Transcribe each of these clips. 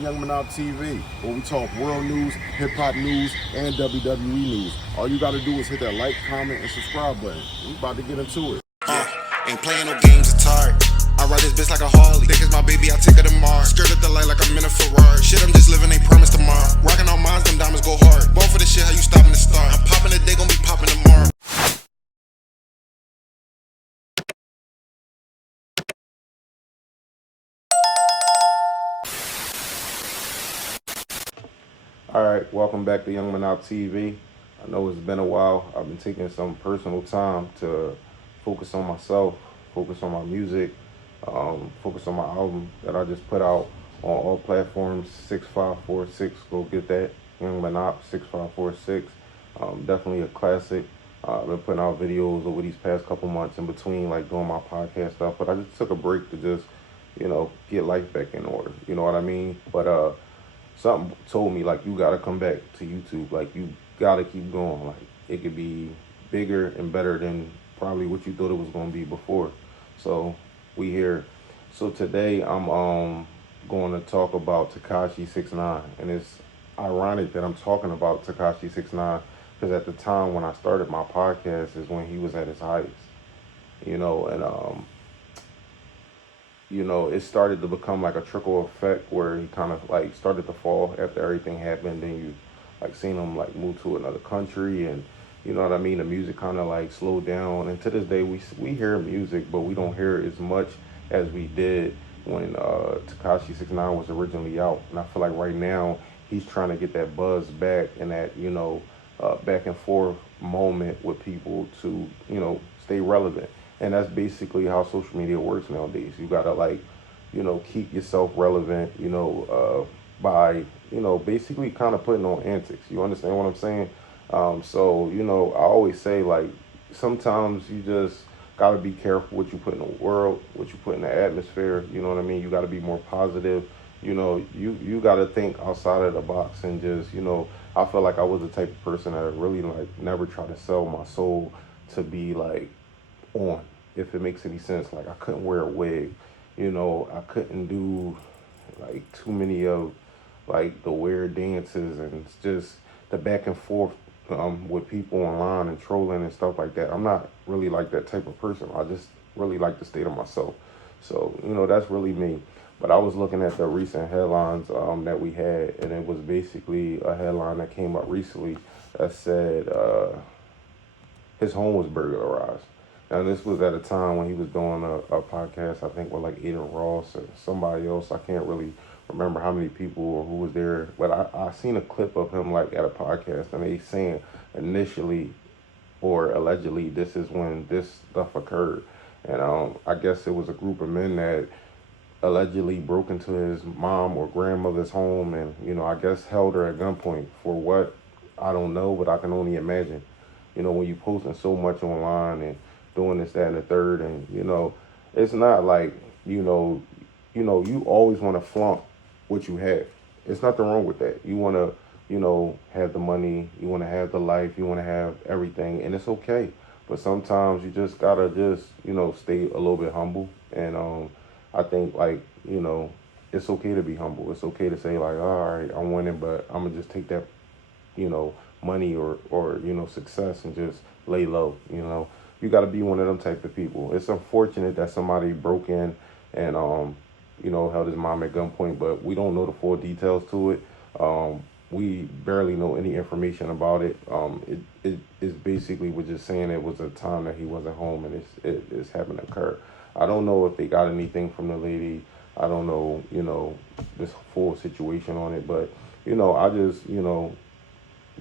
YoungMonopTV, where we talk world news, hip-hop news, and WWE news. All you gotta do is hit that like, comment, and subscribe button. We about to get into it. Ain't playing no games, it's hard. I ride this bitch like a Harley. Think it's my baby, I take her to Mars. Skirt at the light like I'm in a Ferrari. Shit, I'm just living, ain't promise tomorrow. Rockin' all mines, them diamonds go hard. Born for this shit, how you stopping the star? I'm popping today, gon' be popping tomorrow. Alright, welcome back to YoungMonopTV. I know it's been a while. I've been taking some personal time to focus on myself, focus on my music, focus on my album that I just put out on all platforms, 6ix9ine. Go get that, YoungMonop 6ix9ine. Definitely a classic. I've been putting out videos over these past couple months in between, like doing my podcast stuff, but I just took a break to just, get life back in order. You know what I mean? But something told me, like, you gotta come back to YouTube. Like, you gotta keep going. Like, it could be bigger and better than probably what you thought it was gonna be before. So we here. So today I'm going to talk about Tekashi 6ix9ine, and it's ironic that I'm talking about Tekashi 6ix9ine because at the time when I started my podcast is when he was at his highest. It started to become like a trickle effect where he kind of like started to fall after everything happened. Then you like seen him like move to another country, and you know what I mean? The music kind of like slowed down. And to this day, we hear music, but we don't hear it as much as we did when Tekashi 6ix9ine was originally out. And I feel like right now he's trying to get that buzz back and that, back and forth moment with people to, stay relevant. And that's basically how social media works nowadays. You gotta keep yourself relevant, by, basically kind of putting on antics. You understand what I'm saying? I always say, like, sometimes you just gotta be careful what you put in the world, what you put in the atmosphere. You know what I mean? You gotta be more positive. You gotta think outside of the box and just, I feel like I was the type of person that really like never try to sell my soul to be like on, if it makes any sense. Like, I couldn't wear a wig, I couldn't do like too many of like the weird dances and it's just the back and forth with people online and trolling and stuff like that. I'm not really like that type of person. I just really like to stay to myself. So, that's really me. But I was looking at the recent headlines that we had, and it was basically a headline that came up recently that said his home was burglarized. Now, this was at a time when he was doing a podcast, I think, with like Ada Ross or somebody else. I can't really remember how many people or who was there, but I seen a clip of him like at a podcast, and they saying initially or allegedly this is when this stuff occurred. And I guess it was a group of men that allegedly broke into his mom or grandmother's home and, I guess held her at gunpoint for what, I don't know, but I can only imagine. When you posting so much online and doing this, that, and the third, and it's not like you always want to flaunt what you have. It's nothing wrong with that. You want to have the money, you want to have the life, you want to have everything, and it's okay. But sometimes you just gotta just stay a little bit humble. And I think like it's okay to be humble. It's okay to say like, all right, I'm winning, but I'm gonna just take that money or success and just lay low. You got to be one of them type of people. It's unfortunate that somebody broke in and held his mom at gunpoint, but we don't know the full details to it. We barely know any information about it. It is basically we're just saying it was a time that he wasn't home and it's having occurred. I don't know if they got anything from the lady. I don't know this full situation on it, but I just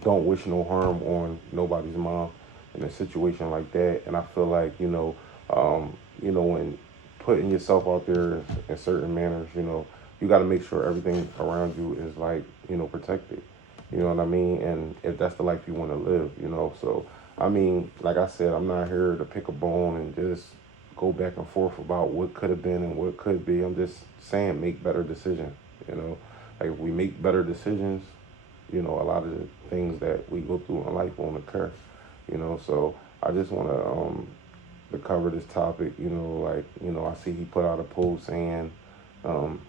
don't wish no harm on nobody's mom in a situation like that. And I feel like, when putting yourself out there in certain manners, you got to make sure everything around you is like, protected. You know what I mean? And if that's the life you want to live, so, I mean, like I said, I'm not here to pick a bone and just go back and forth about what could have been and what could be. I'm just saying make better decisions, Like, if we make better decisions, a lot of the things that we go through in life won't occur, So I just want to cover this topic, I see he put out a post saying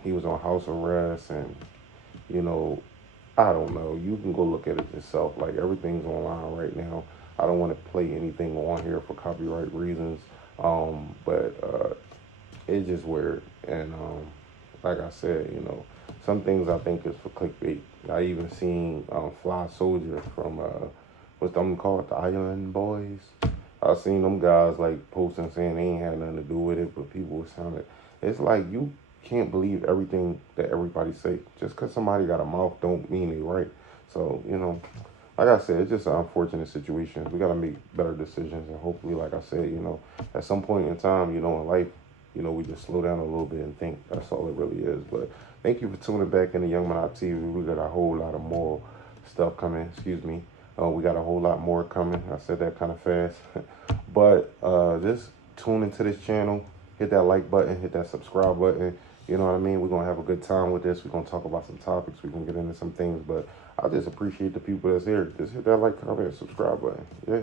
he was on house arrest and you know, I don't know. You can go look at it yourself. Like, everything's online right now. I don't want to play anything on here for copyright reasons. But it's just weird. And like I said, you know, some things I think is for clickbait. I even seen Fly Soldier from what's them called, the Island Boys. I seen them guys like posting saying they ain't had nothing to do with it, but people were sounding. It's like you can't believe everything that everybody say. Just because somebody got a mouth don't mean they right. So, you know, like I said, it's just an unfortunate situation. We got to make better decisions, and hopefully, like I said, you know, at some point in time, you know, in life, you know, we just slow down a little bit and think. That's all it really is. But thank you for tuning back into YoungMonopTV. We got a whole lot of more stuff coming. Excuse me. We got a whole lot more coming. I said that kind of fast. But just tune into this channel. Hit that like button. Hit that subscribe button. You know what I mean? We're going to have a good time with this. We're going to talk about some topics. We're going to get into some things. But I just appreciate the people that's here. Just hit that like, comment, and subscribe button. Yeah.